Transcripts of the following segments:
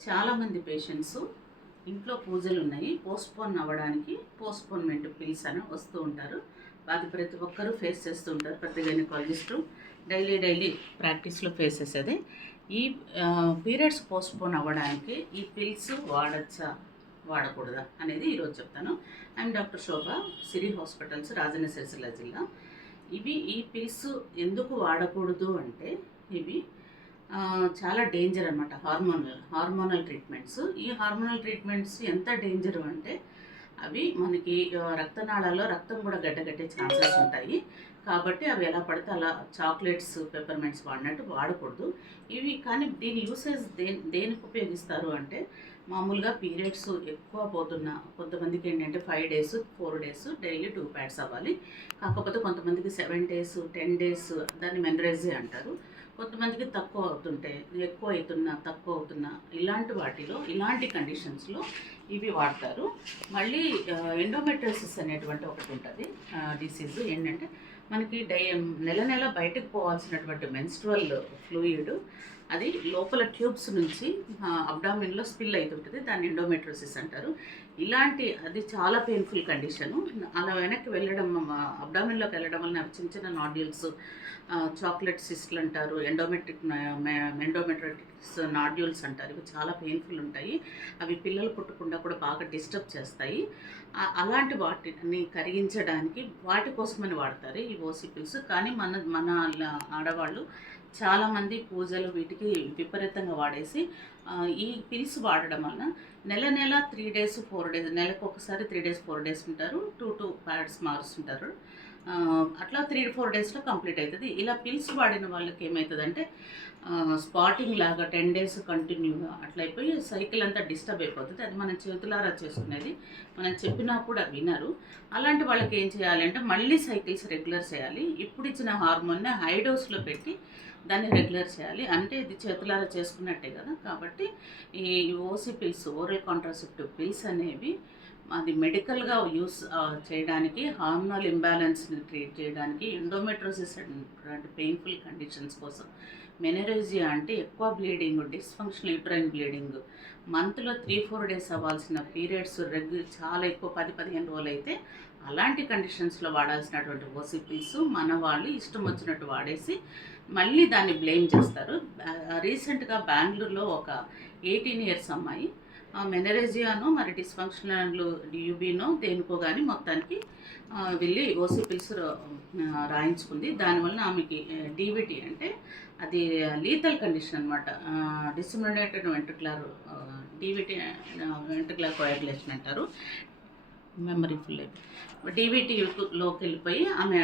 చాలామంది పేషెంట్స్ ఇంట్లో పూజలు ఉన్నాయి, పోస్ట్పోన్ అవ్వడానికి పోస్ట్పోన్మెంట్ పిల్స్ అని వస్తూ ఉంటారు. అది ప్రతి ఒక్కరూ ఫేస్ చేస్తూ ఉంటారు. ప్రతి గైనకాలజిస్టు డైలీ ప్రాక్టీస్లో ఫేస్ చేసేది. ఈ పీరియడ్స్ పోస్ట్పోన్ అవ్వడానికి ఈ పిల్స్ వాడచ్చా వాడకూడదా అనేది ఈరోజు చెప్తాను. I'm doctor Shobha, Siri hospitals, Rajanna Sircilla జిల్లా. ఈ పిల్స్ ఎందుకు వాడకూడదు అంటే ఇవి చాలా డేంజర్ అనమాట. Hormonal treatments. ఈ హార్మోనల్ ట్రీట్మెంట్స్ ఎంత డేంజరు అంటే అవి మనకి రక్తనాళాల్లో రక్తం కూడా గడ్డగట్టే ఛాన్సెస్ ఉంటాయి. కాబట్టి అవి ఎలా పడితే అలా చాక్లెట్స్, పెప్పర్మెంట్స్ వాడినట్టు వాడకూడదు. ఇవి కానీ దీని యూసేజ్ దేనికి ఉపయోగిస్తారు అంటే మామూలుగా పీరియడ్స్ ఎక్కువ పోతున్న కొంతమందికి ఏంటంటే 5 days 4 days డైలీ 2 pads అవ్వాలి. కాకపోతే కొంతమందికి 7 days 10 days దాన్ని మెనరేజీ అంటారు. కొంతమందికి తక్కువ అవుతుంటే ఎక్కువ అవుతున్నా తక్కువ అవుతున్నా ఇలాంటి కండిషన్స్లో ఇవి వాడతారు. మళ్ళీ ఎండోమెట్రియోసిస్ అనేటువంటి ఒకటి ఉంటుంది డిసీజ్. ఏంటంటే మనకి నెల బయటకు పోవాల్సినటువంటి మెన్స్ట్రువల్ ఫ్లూయిడ్ అది లోపల ట్యూబ్స్ నుంచి అబ్డామిన్లో స్పిల్ అవుతుంటుంది. దాన్ని ఎండోమెట్రియోసిస్ అంటారు. అది చాలా పెయిన్ఫుల్ కండిషను. అలా వెనక్కి వెళ్ళడం, అబ్డామిన్లోకి వెళ్ళడం వలన చిన్న నాడ్యూల్స్, చాక్లెట్ సిస్ట్లు అంటారు, ఎండోమెట్రిటిక్స్ నాడ్యూల్స్ అంటారు. ఇవి చాలా పెయిన్ఫుల్ ఉంటాయి. అవి పిల్లలు పుట్టకుండా కూడా బాగా డిస్టర్బ్ చేస్తాయి. అలాంటి వాటిని కరిగించడానికి వాటి కోసమని వాడతారు ఈ ఓసి పిల్స్. కానీ మన ఆడవాళ్ళు చాలామంది పూజలు వీటికి విపరీతంగా వాడేసి ఈ పిల్స్ వాడడం వలన నెల 3 days 4 days, నెలకు ఒకసారి 3 days 4 days ఉంటారు, 2 pads మారుస్తుంటారు. అట్లా 3-4 daysలో కంప్లీట్ అవుతుంది. ఇలా పిల్స్ వాడిన వాళ్ళకి ఏమవుతుందంటే స్పాటింగ్ లాగా 10 days కంటిన్యూగా అట్లా అయిపోయి సైకిల్ అంతా డిస్టర్బ్ అయిపోతుంది. అది మనం చేతులారా చేసుకునేది. మనం చెప్పినా కూడా వినరు. అలాంటి వాళ్ళకి ఏం చేయాలంటే మళ్ళీ సైకిల్స్ రెగ్యులర్ చేయాలి. ఇప్పుడు ఇచ్చిన హార్మోన్ని హై డోస్లో పెట్టి దాన్ని రెగ్యులర్ చేయాలి. అంటే ఇది చేతులారా చేసుకున్నట్టే కదా. కాబట్టి ఈ OC pills, oral contraceptive pills అనేవి అది మెడికల్గా యూస్ చేయడానికి, హార్మోనల్ ఇంబ్యాలెన్స్ని ట్రీట్ చేయడానికి, ఎండోమెట్రోసిస్ అంటే పెయిన్ఫుల్ కండిషన్స్ కోసం, మెనరేజియా అంటే ఎక్కువ బ్లీడింగ్, డిస్ఫంక్షనల్ యూట్రైన్ బ్లీడింగ్, మంత్లో 3-4 days అవ్వాల్సిన పీరియడ్స్ చాలా ఎక్కువ 10-15 రోజులు అయితే అలాంటి కండిషన్స్లో వాడాల్సినటువంటి ఓసి పిల్స్ మన వాళ్ళు ఇష్టం వచ్చినట్టు వాడేసి మళ్ళీ దాన్ని బ్లేమ్ చేస్తారు. రీసెంట్గా బెంగళూరులో ఒక 18 years అమ్మాయి మెనరేజియానో మరి డిస్ఫంక్షనల్ యూబీనో దేనికో కానీ మొత్తానికి వెళ్ళి ఓసి పిల్స్ రాయించుకుంది. దానివల్ల ఆమెకి డీవిటీ అంటే అది లీతల్ కండిషన్ అనమాట. డిసిమినేటెడ్ వెంట్రుకులర్ డీవిటీ, వెంట్రుకులర్ కోయాగులేషన్ అంటారు. మెమరీ ఫుల్ అయిపోయి డీవీటీలోకి వెళ్ళిపోయి ఆమె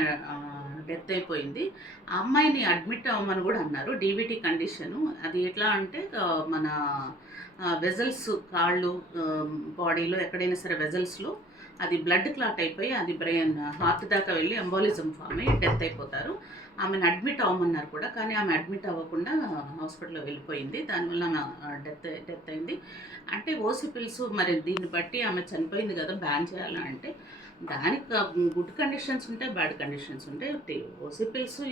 డెత్ అయిపోయింది. ఆ అమ్మాయిని అడ్మిట్ అవ్వమని కూడా అన్నారు. డీవీటీ కండిషను అది ఎట్లా అంటే మన వెజల్స్, కాళ్ళు, బాడీలో ఎక్కడైనా సరే వెజల్స్లో అది బ్లడ్ క్లాట్ అయిపోయి అది బ్రెయిన్, హార్ట్ దాకా వెళ్ళి ఎంబాలిజం ఫామ్ అయ్యి డెత్ అయిపోతారు. ఆమెను అడ్మిట్ అవ్వమన్నారు కూడా, కానీ ఆమె అడ్మిట్ అవ్వకుండా హాస్పిటల్లో వెళ్ళిపోయింది. దానివల్ల ఆమె డెత్ అయింది. అంటే ఓసి పిల్స్ మరి దీన్ని బట్టి ఆమె చనిపోయింది కదా, బ్యాన్ చేయాలా అంటే దానికి గుడ్ కండిషన్స్ ఉంటాయి, బ్యాడ్ కండిషన్స్ ఉంటాయి. ఓసి పిల్స్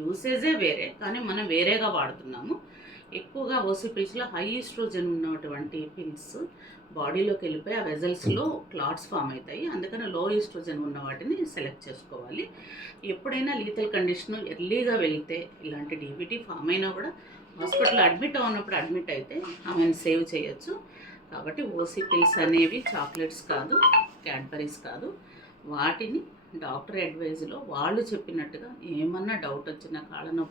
యూసేజే వేరే, కానీ మనం వేరేగా వాడుతున్నాము. ఎక్కువగా ఓసి పిల్స్లో హై ఈస్ట్రోజన్ ఉన్నటువంటి పిల్స్ బాడీలోకి వెళ్ళిపోయి ఆ వెజల్స్లో క్లాట్స్ ఫామ్ అవుతాయి. అందుకని లో ఈస్ట్రోజన్ ఉన్న వాటిని సెలెక్ట్ చేసుకోవాలి. ఎప్పుడైనా లీతల్ కండిషన్ ఎర్లీగా వెళ్తే ఇలాంటి డీబీటీ ఫామ్ అయినా కూడా హాస్పిటల్లో అడ్మిట్ అవునప్పుడు అడ్మిట్ అయితే ఆమెను సేవ్ చేయొచ్చు. కాబట్టి ఓసి పిల్స్ అనేవి చాక్లెట్స్ కాదు, క్యాడ్బరీస్ కాదు. వాటిని డాక్టర్ అడ్వైజ్లో వాళ్ళు చెప్పినట్టుగా ఏమన్నా డౌట్ వచ్చినా, కాళ్ళను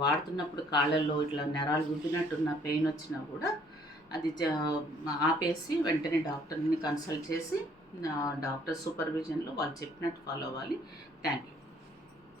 వాడుతున్నప్పుడు కాళ్ళల్లో ఇట్లా నరాలు గుద్దినట్టున్న పెయిన్ వచ్చినా కూడా అది ఆపేసి వెంటనే డాక్టర్ని కన్సల్ట్ చేసి డాక్టర్ సూపర్విజన్లో వాళ్ళు చెప్పినట్టు ఫాలో అవ్వాలి. Thank you.